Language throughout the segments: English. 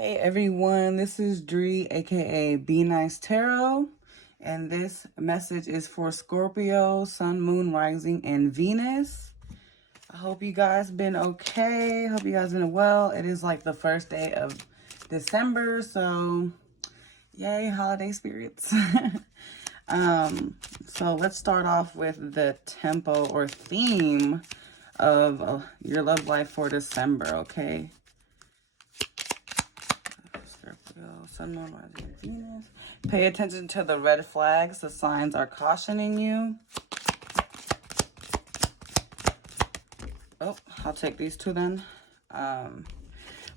Hey everyone, this is Dree, aka Be Nice Tarot, and this message is for Scorpio, Sun, Moon, Rising, and Venus. I hope you guys been okay. Hope you guys been well. It is like the first day of December, so yay, holiday spirits. So let's start off with the tempo or theme of your love life for December, okay? Sun, Moon, Rising, Venus. Pay attention to the red flags. The signs are cautioning you. Oh, I'll take these two then.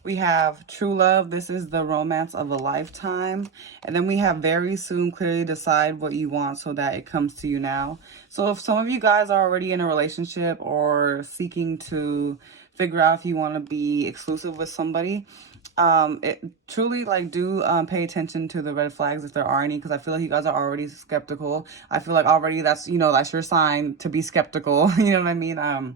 We have true love. This is the romance of a lifetime. And then we have very soon, clearly decide what you want so that it comes to you now. So if some of you guys are already in a relationship or seeking to figure out if you want to be exclusive with somebody, it truly do pay attention to the red flags if there are any, because I feel like you guys are already skeptical. I feel like already that's your sign to be skeptical. You know what I mean? And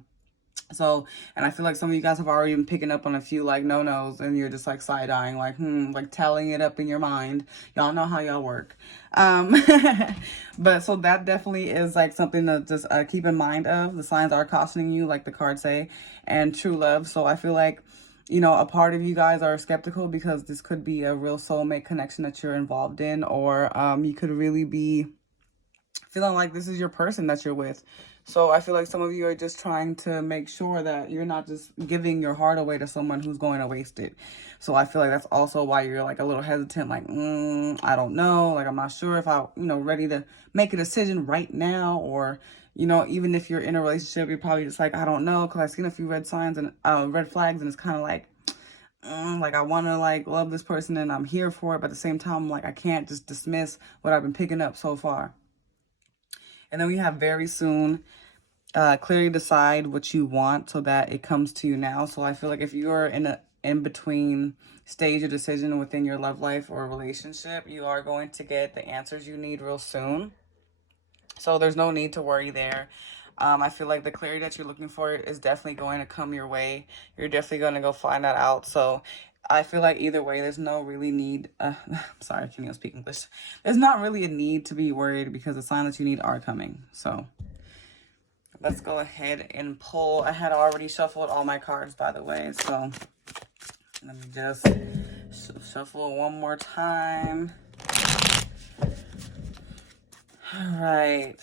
I feel like some of you guys have already been picking up on a few no-nos, and you're just side-eyeing, tallying it up in your mind. Y'all know how y'all work. But so that definitely is something to just keep in mind of. The signs are cautioning you, like the cards say, and true love. So I feel like, a part of you guys are skeptical because this could be a real soulmate connection that you're involved in, or you could really be feeling like this is your person that you're with. So I feel like some of you are just trying to make sure that you're not just giving your heart away to someone who's going to waste it. So I feel like that's also why you're a little hesitant, I don't know, I'm not sure if I'm, ready to make a decision right now, or, even if you're in a relationship, you're probably just I don't know, because I've seen a few red signs and red flags, and it's kind of I want to love this person and I'm here for it, but at the same time, I can't just dismiss what I've been picking up so far. And then we have very soon, clearly decide what you want so that it comes to you now. So I feel like if you are in a in-between stage of decision within your love life or relationship, you are going to get the answers you need real soon. So there's no need to worry there. I feel like the clarity that you're looking for is definitely going to come your way. You're definitely going to go find that out. So I feel like either way, there's no really need. I'm sorry, I can't even speak English. There's not really a need to be worried because the signs that you need are coming. So let's go ahead and pull. I had already shuffled all my cards, by the way. So let me just shuffle one more time. All right.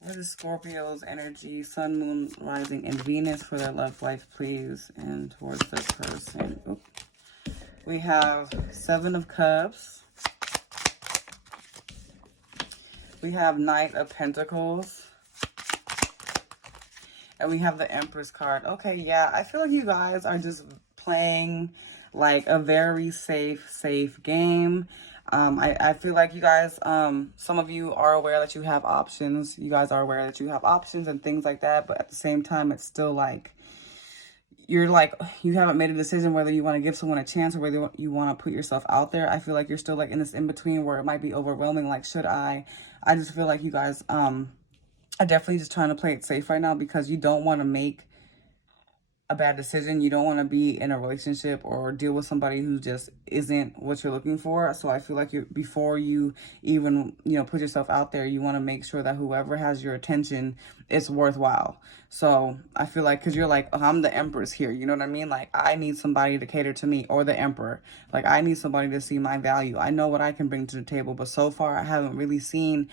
What is Scorpio's energy, Sun, Moon, Rising, and Venus for their love life, please, and towards their person? Oop. We have Seven of Cups. We have Knight of Pentacles. And we have the Empress card. Okay, yeah, I feel like you guys are just playing a very safe game. I feel like you guys, some of you are aware that you have options. You guys are aware that you have options and things like that. But at the same time, it's still you haven't made a decision whether you want to give someone a chance or whether you want to put yourself out there. I feel like you're still in this in-between where it might be overwhelming. Should I? I just feel like you guys, are definitely just trying to play it safe right now because you don't want to make a bad decision. You don't want to be in a relationship or deal with somebody who just isn't what you're looking for. So I feel like before you even, put yourself out there, you want to make sure that whoever has your attention is worthwhile. So I feel like, because you're oh, I'm the Empress here. You know what I mean? I need somebody to cater to me, or the Emperor. I need somebody to see my value. I know what I can bring to the table, but so far I haven't really seen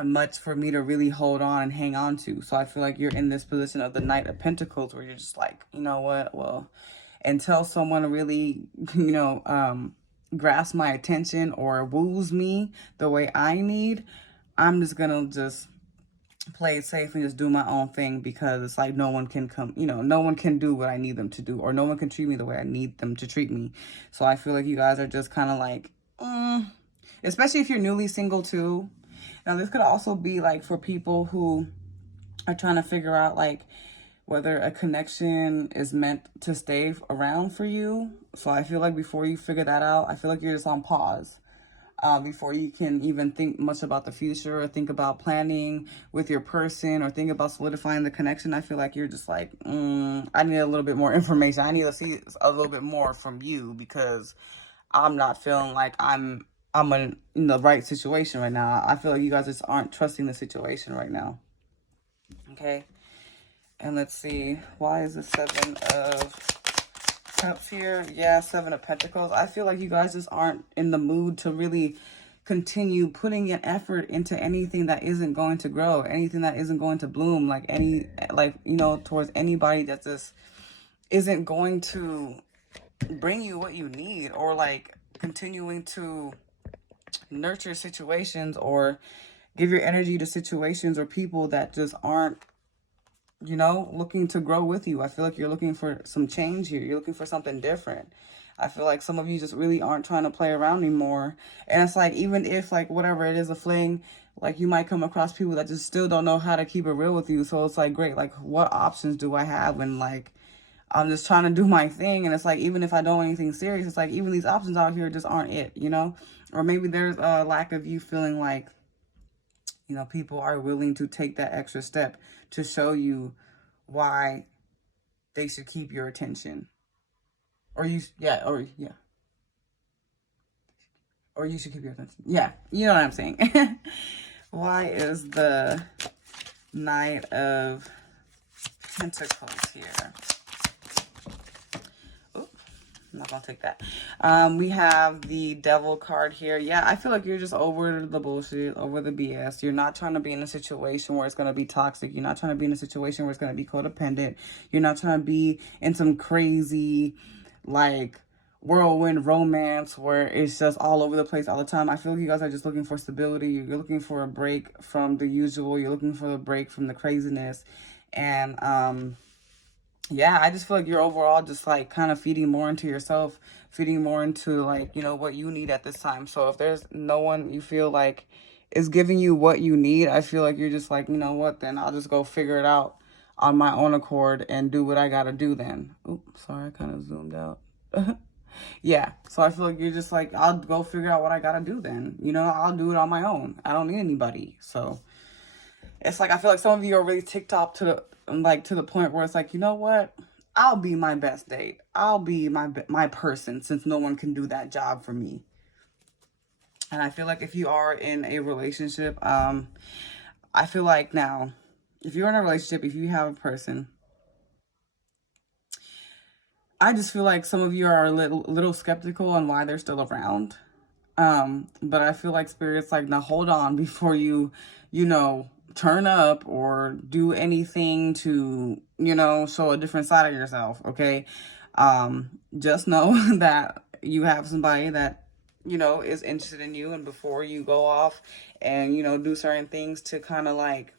much for me to really hold on and hang on to. So I feel like you're in this position of the Knight of Pentacles where you're just you know what, well, until someone really, grasps my attention or woos me the way I need, I'm just gonna just play it safe and just do my own thing, because it's no one can come, no one can do what I need them to do, or no one can treat me the way I need them to treat me. So I feel like you guys are just kind of especially if you're newly single too. Now, this could also be for people who are trying to figure out whether a connection is meant to stay around for you. So I feel like before you figure that out, I feel like you're just on pause. before you can even think much about the future or think about planning with your person or think about solidifying the connection. I feel like you're just like, I need a little bit more information. I need to see a little bit more from you, because I'm not feeling like I'm in the right situation right now. I feel like you guys just aren't trusting the situation right now. Okay. And let's see, why is the 7 of Cups here? Yeah, 7 of Pentacles. I feel like you guys just aren't in the mood to really continue putting an effort into anything that isn't going to grow, anything that isn't going to bloom, like towards anybody that just isn't going to bring you what you need, or like continuing to nurture situations or give your energy to situations or people that just aren't looking to grow with you. I feel like you're looking for some change here. You're looking for something different. I feel like some of you just really aren't trying to play around anymore. And it's like, even if like whatever it is, a fling, like you might come across people that just still don't know how to keep it real with you. So it's like, great, like what options do I have when like I'm just trying to do my thing? And it's like, even if I don't want anything serious, it's like even these options out here just aren't it, Or maybe there's a lack of you feeling like, people are willing to take that extra step to show you why they should keep your attention. Or you should keep your attention. Yeah, you know what I'm saying. Why is the Knight of Pentacles here? I'm not gonna take that. We have the Devil card here. Yeah, I feel like you're just over the bullshit, over the BS. You're not trying to be in a situation where it's gonna be toxic. You're not trying to be in a situation where it's gonna be codependent. You're not trying to be in some crazy, like, whirlwind romance where it's just all over the place all the time. I feel like you guys are just looking for stability. You're looking for a break from the usual. You're looking for a break from the craziness. And, yeah, I just feel like you're overall just like kind of feeding more into yourself, feeding more into like, what you need at this time. So if there's no one you feel like is giving you what you need, I feel like you're just like, you know what, then I'll just go figure it out on my own accord and do what I got to do then. Oops, sorry, I kind of zoomed out. Yeah, so I feel like you're just like, I'll go figure out what I got to do then. I'll do it on my own. I don't need anybody. So it's like, I feel like some of you are really ticked off to the point where it's like, you know what? I'll be my best date. I'll be my person, since no one can do that job for me. And I feel like if you are in a relationship, I feel like now, if you're in a relationship, if you have a person, I just feel like some of you are a little skeptical on why they're still around. But I feel like Spirit's like, now hold on before you turn up or do anything to, show a different side of yourself. Okay. Just know that you have somebody that, is interested in you. And before you go off and, do certain things to kind of like,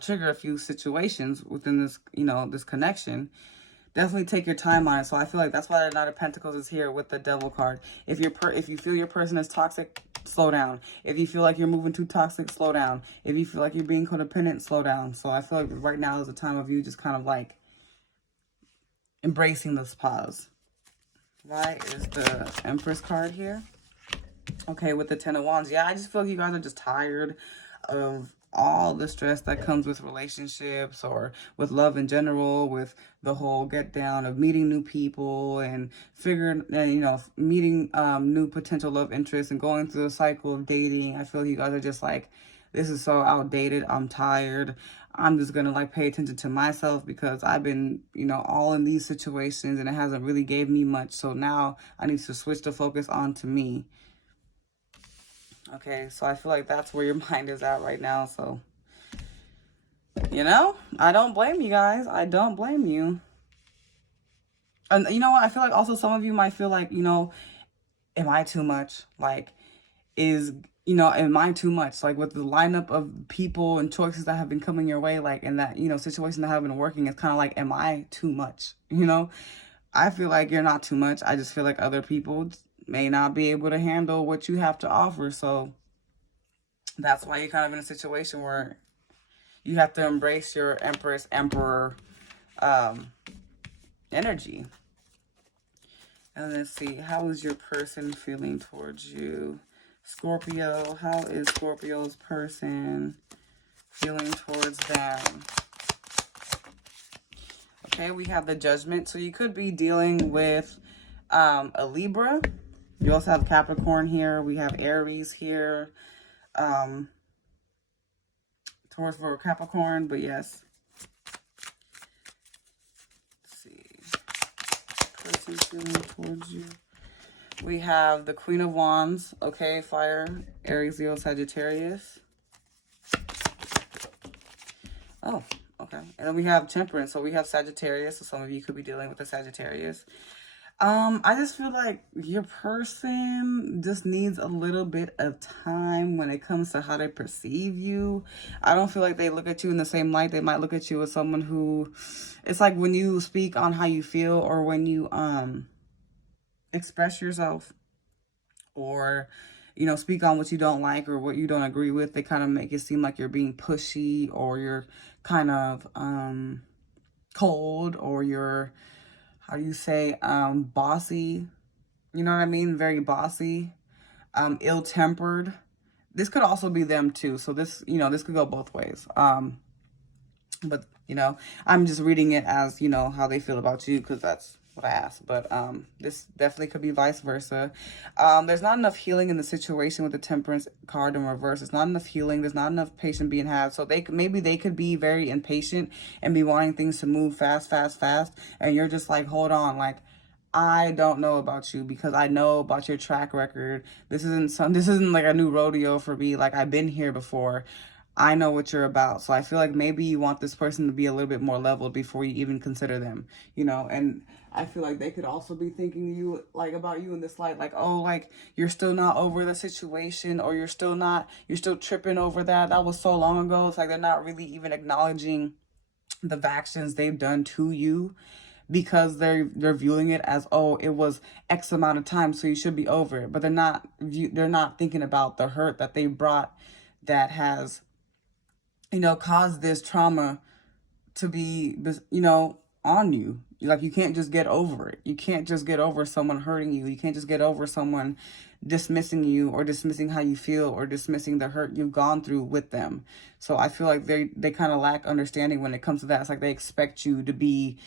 trigger a few situations within this, this connection, definitely take your time on it. So I feel like that's why the Knight of Pentacles is here with the Devil card. If you feel your person is toxic, slow down. If you feel like you're moving too toxic, slow down. If you feel like you're being codependent, slow down. So I feel like right now is a time of you just kind of like embracing this pause. Why is the Empress card here? Okay, with the 10 of Wands. Yeah, I just feel like you guys are just tired of all the stress that comes with relationships or with love in general, with the whole get down of meeting new people and figuring, meeting new potential love interests and going through the cycle of dating. I feel like you guys are just like, this is so outdated. I'm tired. I'm just going to like pay attention to myself because I've been, all in these situations and it hasn't really gave me much. So now I need to switch the focus on to me. Okay, so I feel like that's where your mind is at right now. So, I don't blame you guys. I don't blame you. And you know what? I feel like also some of you might feel like, am I too much? Like, am I too much? Like with the lineup of people and choices that have been coming your way, like in that, situation that have been working, it's kind of like, am I too much? I feel like you're not too much. I just feel like other people may not be able to handle what you have to offer. So that's why you're kind of in a situation where you have to embrace your Empress, Emperor energy. And let's see, how is your person feeling towards you? Scorpio, how is Scorpio's person feeling towards them? Okay, we have the Judgment. So you could be dealing with a Libra. You also have Capricorn here. We have Aries here. Taurus for Capricorn, but yes. Let's see. Person feeling towards you. We have the Queen of Wands. Okay, fire. Aries, Leo, Sagittarius. Oh, okay. And then we have Temperance. So we have Sagittarius. So some of you could be dealing with a Sagittarius. I just feel like your person just needs a little bit of time when it comes to how they perceive you. I don't feel like they look at you in the same light. They might look at you as someone who, it's like when you speak on how you feel, or when you express yourself, or you know, speak on what you don't like or what you don't agree with, they kind of make it seem like you're being pushy, or you're kind of cold, or you're, how do you say, bossy, you know what I mean? Very bossy, ill-tempered. This could also be them too. So this, you know, this could go both ways. But, you know, I'm just reading it as, you know, how they feel about you, because that's what I asked. But this definitely could be vice versa. There's not enough healing in the situation with the Temperance card in reverse. It's not enough healing. There's not enough patience being had. So maybe they could be very impatient and be wanting things to move fast. And you're just like, hold on, like, I don't know about you, because I know about your track record. This isn't like a new rodeo for me. Like, I've been here before. I know what you're about. So I feel like maybe you want this person to be a little bit more leveled before you even consider them, you know. And I feel like they could also be thinking you, like, about you in this light, like, oh, like, you're still not over the situation, or you're still tripping over that. That was so long ago. It's like they're not really even acknowledging the actions they've done to you, because they're viewing it as, oh, it was X amount of time, so you should be over it. But they're not thinking about the hurt that they brought, that has, you know, caused this trauma to be, you know, on you. Like, you can't just get over it. You can't just get over someone hurting you. You can't just get over someone dismissing you, or dismissing how you feel, or dismissing the hurt you've gone through with them. So I feel like they kind of lack understanding when it comes to that. It's like they expect you to be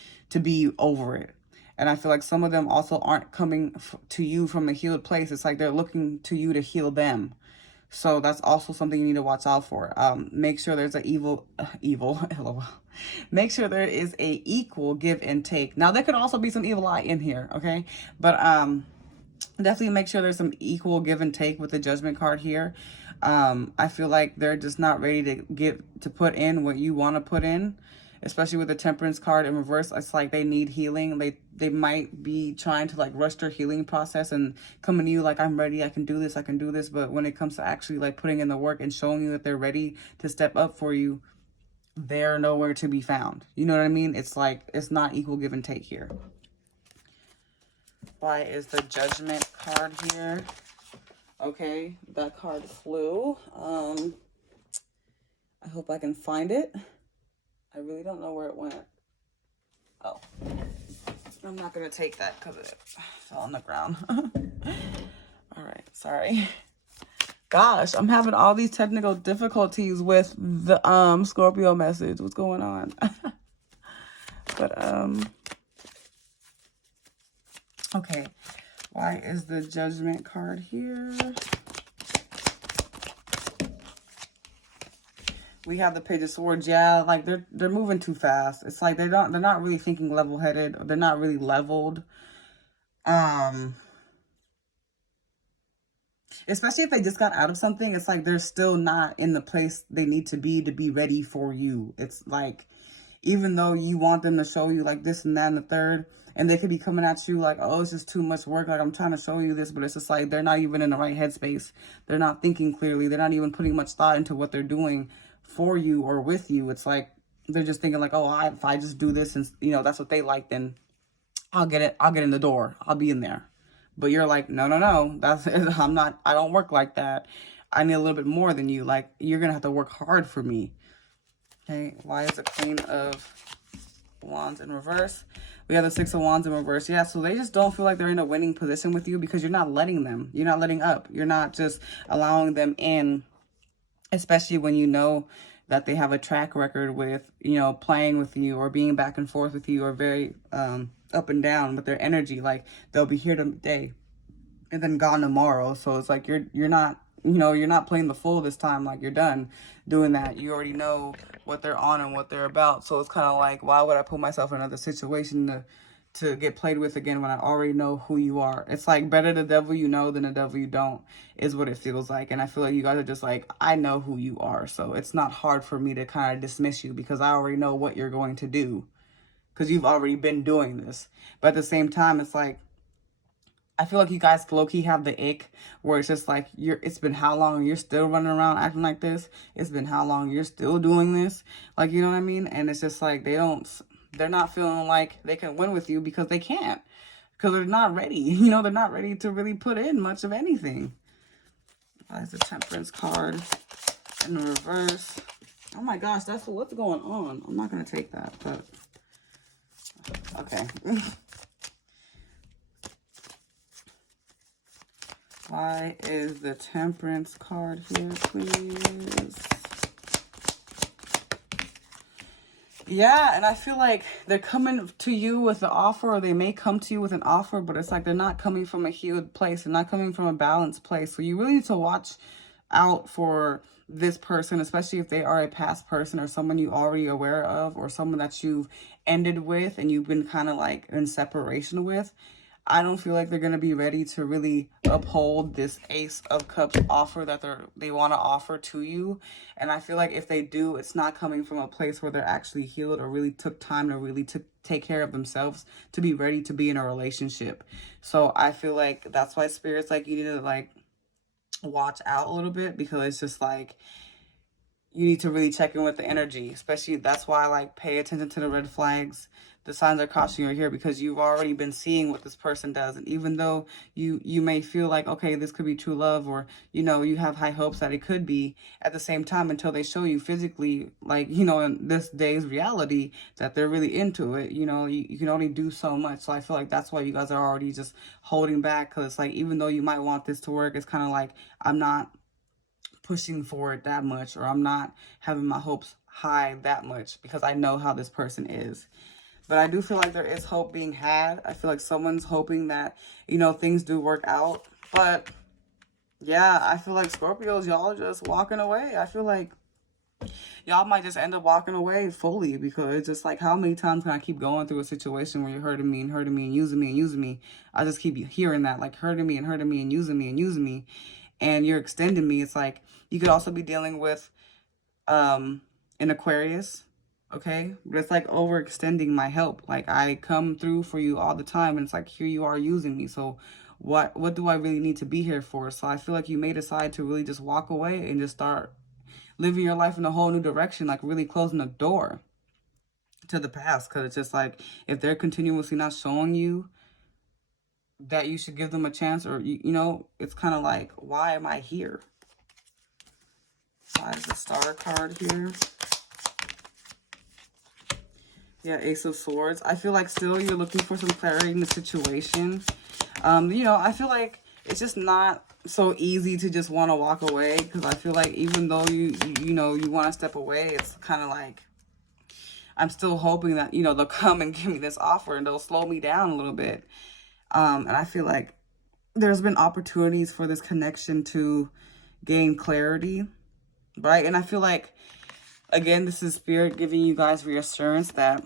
over it. And I feel like some of them also aren't coming to you from a healed place. It's like they're looking to you to heal them. So that's also something you need to watch out for. Make sure there's LOL. Make sure there is a equal give and take. Now, there could also be some evil eye in here, okay? But definitely make sure there's some equal give and take with the Judgment card here. I feel like they're just not ready to put in what you want to put in, especially with the Temperance card in reverse. It's like they need healing. They might be trying to, like, rush their healing process and coming to you like, I'm ready, I can do this. But when it comes to actually, like, putting in the work and showing you that they're ready to step up for you, they're nowhere to be found. You know what I mean? It's like, it's not equal give and take here. Why is the Judgment card here? Okay, that card flew. I hope I can find it. I really don't know where it went. Oh, I'm not going to take that because it fell on the ground. All right, sorry. Gosh, I'm having all these technical difficulties with the Scorpio message. What's going on? But okay. Why is the Judgment card here? We have the Page of Swords. Yeah, like they're moving too fast. It's like they're not really thinking level-headed. They're not really leveled. Especially if they just got out of something, it's like they're still not in the place they need to be ready for you. It's like, even though you want them to show you like this and that and the third, and they could be coming at you like, oh, it's just too much work, like, I'm trying to show you this, but it's just like they're not even in the right headspace. They're not thinking clearly. They're not even putting much thought into what they're doing for you or with you. It's like they're just thinking like, oh, if I just do this and, you know, that's what they like, then I'll get in the door. I'll be in there. But you're like, no, I don't work like that. I need a little bit more than you. Like, you're going to have to work hard for me. Okay, why is the Queen of Wands in reverse. We have the Six of Wands in reverse. Yeah, so they just don't feel like they're in a winning position with you because you're not letting them. You're not letting up. You're not just allowing them in, especially when you know that they have a track record with, you know, playing with you or being back and forth with you, or very up and down with their energy. Like, they'll be here today and then gone tomorrow. So it's like you're not, you know, you're not playing the fool this time. Like, you're done doing that. You already know what they're on and what they're about. So it's kind of like, why would I put myself in another situation to get played with again when I already know who you are? It's like, better the devil you know than the devil you don't, is what it feels like. And I feel like you guys are just like, I know who you are, so it's not hard for me to kind of dismiss you because I already know what you're going to do, because you've already been doing this. But at the same time, it's like, I feel like you guys low-key have the ick where it's just like, it's been how long you're still running around acting like this? It's been how long you're still doing this? Like, you know what I mean? And it's just like, they're not feeling like they can win with you because they can't. Because they're not ready. You know, they're not ready to really put in much of anything. Why is the Temperance card in the reverse? Oh my gosh, that's what's going on. I'm not going to take that, but okay. Why is the Temperance card here, please? Yeah, and I feel like they're coming to you with an offer, or they may come to you with an offer, but it's like they're not coming from a healed place. They're not coming from a balanced place. So you really need to watch out for this person, especially if they are a past person or someone you already aware of, or someone that you've ended with and you've been kind of like in separation with. I don't feel like they're going to be ready to really uphold this Ace of Cups offer that they want to offer to you. And I feel like if they do, it's not coming from a place where they're actually healed or really took time to really take care of themselves to be ready to be in a relationship. So I feel like that's why Spirit's like, you need to like watch out a little bit, because it's just like, you need to really check in with the energy. Especially, that's why I like pay attention to the red flags. The signs of caution are here because you've already been seeing what this person does. And even though you may feel like, okay, this could be true love, or, you know, you have high hopes that it could be, at the same time, until they show you physically, like, you know, in this day's reality, that they're really into it, you know, you can only do so much. So I feel like that's why you guys are already just holding back. Because it's like, even though you might want this to work, it's kind of like, I'm not pushing for it that much, or I'm not having my hopes high that much, because I know how this person is. But I do feel like there is hope being had. I feel like someone's hoping that, you know, things do work out. But yeah, I feel like Scorpios, y'all just walking away. I feel like y'all might just end up walking away fully, because it's just like, how many times can I keep going through a situation where you're hurting me and hurting me and using me and using me? I just keep hearing that, like, hurting me and hurting me and using me and using me. And you're extending me. It's like, you could also be dealing with an Aquarius. Okay, but it's like overextending my help. Like, I come through for you all the time, and it's like, here you are using me. So what do I really need to be here for? So I feel like you may decide to really just walk away and just start living your life in a whole new direction, like really closing the door to the past. Because it's just like, if they're continuously not showing you that you should give them a chance, or you know, it's kind of like, why am I here? Why is the Star card here? Yeah, Ace of Swords. I feel like still you're looking for some clarity in the situation. You know, I feel like it's just not so easy to just want to walk away, because I feel like even though you know, you want to step away, it's kind of like, I'm still hoping that, you know, they'll come and give me this offer and they'll slow me down a little bit. And I feel like there's been opportunities for this connection to gain clarity, right? And I feel like, again, this is Spirit giving you guys reassurance that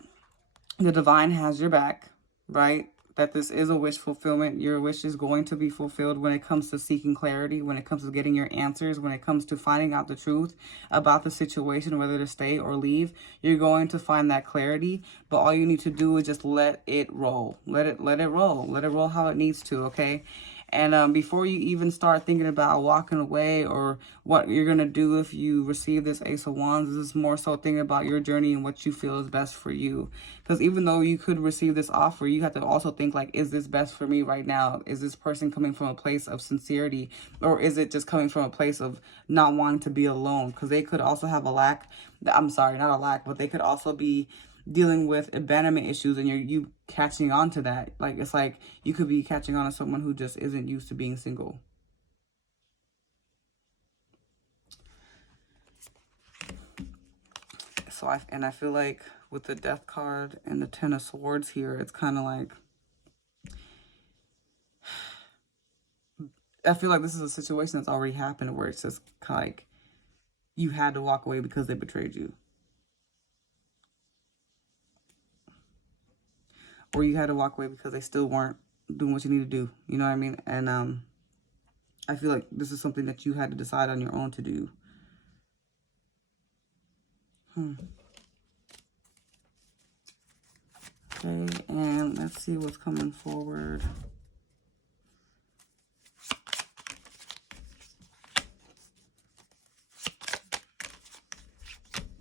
the divine has your back, right? That this is a wish fulfillment. Your wish is going to be fulfilled when it comes to seeking clarity, when it comes to getting your answers, when it comes to finding out the truth about the situation, whether to stay or leave. You're going to find that clarity, but all you need to do is just let it roll. Let it roll. Let it roll how it needs to, okay? And before you even start thinking about walking away or what you're going to do if you receive this Ace of Wands, this is more so thinking about your journey and what you feel is best for you. Because even though you could receive this offer, you have to also think like, is this best for me right now? Is this person coming from a place of sincerity? Or is it just coming from a place of not wanting to be alone? Because they could also have a lack. I'm sorry, not a lack, but they could also be dealing with abandonment issues, and you catching on to that. Like, it's like you could be catching on to someone who just isn't used to being single. So I feel like with the Death card and the Ten of Swords here, it's kind of like, I feel like this is a situation that's already happened where it's just like you had to walk away because they betrayed you. Or you had to walk away because they still weren't doing what you need to do. You know what I mean? And I feel like this is something that you had to decide on your own to do. Okay, and let's see what's coming forward.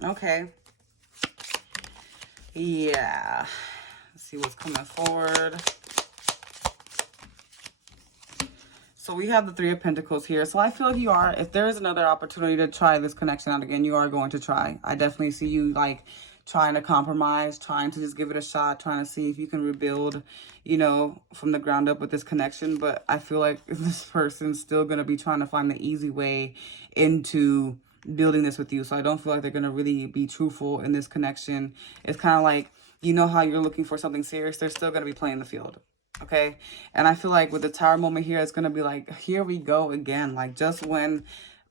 Okay. Yeah. Let's see what's coming forward. So we have the Three of Pentacles here. So I feel like you are, if there is another opportunity to try this connection out again, you are going to try. I definitely see you like trying to compromise, trying to just give it a shot, trying to see if you can rebuild, you know, from the ground up with this connection. But I feel like this person's still going to be trying to find the easy way into building this with you. So I don't feel like they're going to really be truthful in this connection. It's kind of like, you know how you're looking for something serious, they're still going to be playing the field. Okay. And I feel like with the Tower moment here, it's going to be like, here we go again. Like, just when,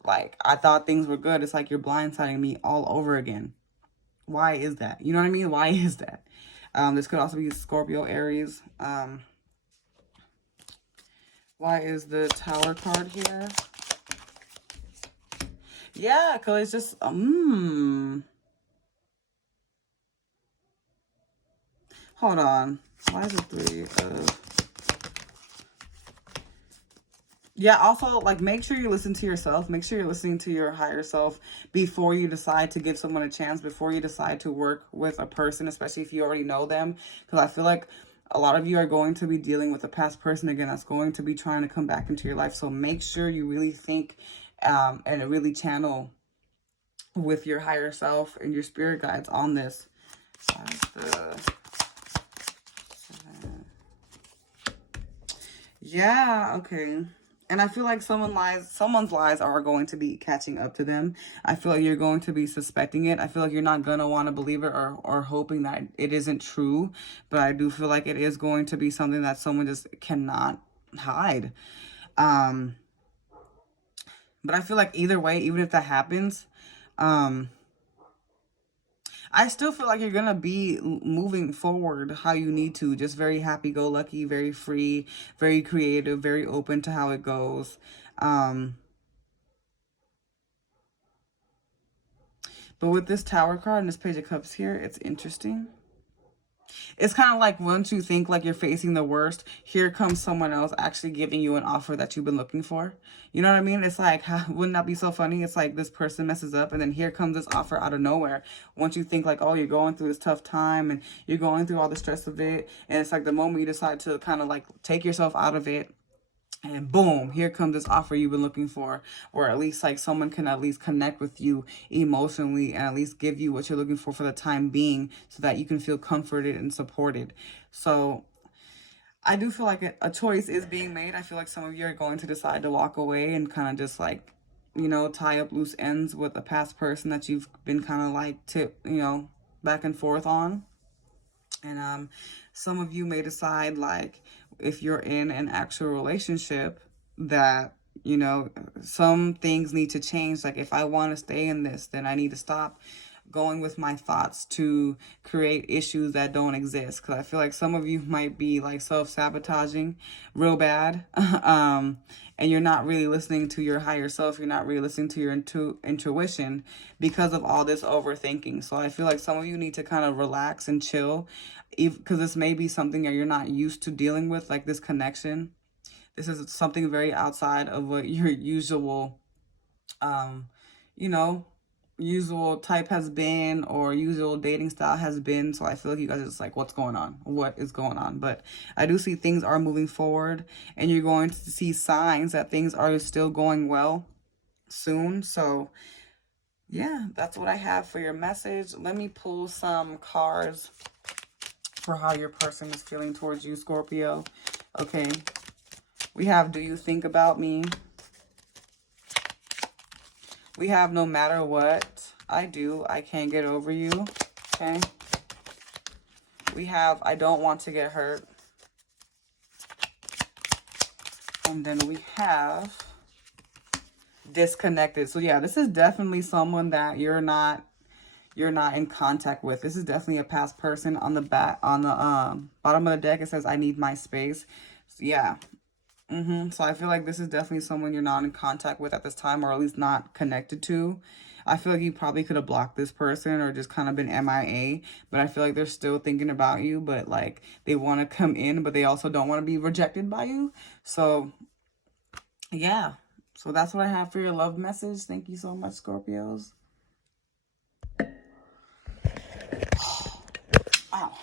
like, I thought things were good, it's like you're blindsiding me all over again. Why is that? You know what I mean? Why is that? This could also be Scorpio, Aries. Why is the Tower card here? Yeah, because it's just, hold on. Why is it Three of... Yeah, also, like, make sure you listen to yourself. Make sure you're listening to your higher self before you decide to give someone a chance, before you decide to work with a person, especially if you already know them. Because I feel like a lot of you are going to be dealing with a past person again that's going to be trying to come back into your life. So make sure you really think and really channel with your higher self and your spirit guides on this. Yeah, okay. And I feel like someone's lies are going to be catching up to them. I feel like you're going to be suspecting it. I feel like you're not going to want to believe it or hoping that it isn't true. But I do feel like it is going to be something that someone just cannot hide. But I feel like either way, even if that happens, I still feel like you're going to be moving forward how you need to. Just very happy-go-lucky, very free, very creative, very open to how it goes. But with this Tower card and this Page of Cups here, it's interesting. It's kind of like once you think like you're facing the worst, here comes someone else actually giving you an offer that you've been looking for. You know what I mean? It's like, wouldn't that be so funny? It's like this person messes up and then here comes this offer out of nowhere. Once you think like, oh, you're going through this tough time and you're going through all the stress of it. And it's like the moment you decide to kind of like take yourself out of it, and boom, here comes this offer you've been looking for, or at least like someone can at least connect with you emotionally and at least give you what you're looking for the time being so that you can feel comforted and supported. So I do feel like a choice is being made. I feel like some of you are going to decide to walk away and kind of just like, you know, tie up loose ends with a past person that you've been kind of like, back and forth on. And some of you may decide, like, if you're in an actual relationship, that, you know, some things need to change. Like, if I want to stay in this, then I need to stop going with my thoughts to create issues that don't exist. Because I feel like some of you might be, like, self-sabotaging real bad. And you're not really listening to your higher self. You're not really listening to your intuition because of all this overthinking. So I feel like some of you need to kind of relax and chill, because this may be something that you're not used to dealing with, like this connection. This is something very outside of what your usual, you know, usual type has been, or usual dating style has been. So I feel like you guys are just like, what's going on? What is going on? But I do see things are moving forward and you're going to see signs that things are still going well soon. So yeah, that's what I have for your message. Let me pull some cards for how your person is feeling towards you, Scorpio. Okay. We have, do you think about me? We have, no matter what I do, I can't get over you. Okay. We have, I don't want to get hurt. And then we have disconnected. So yeah, this is definitely someone that you're not in contact with. This is definitely a past person. On the back, on the bottom of the deck, it says, I need my space. So, yeah. So I feel like this is definitely someone you're not in contact with at this time, or at least not connected to. I feel like you probably could have blocked this person or just kind of been MIA, but I feel like they're still thinking about you, but like they want to come in, but they also don't want to be rejected by you. So yeah. So that's what I have for your love message. Thank you so much, Scorpios. Wow.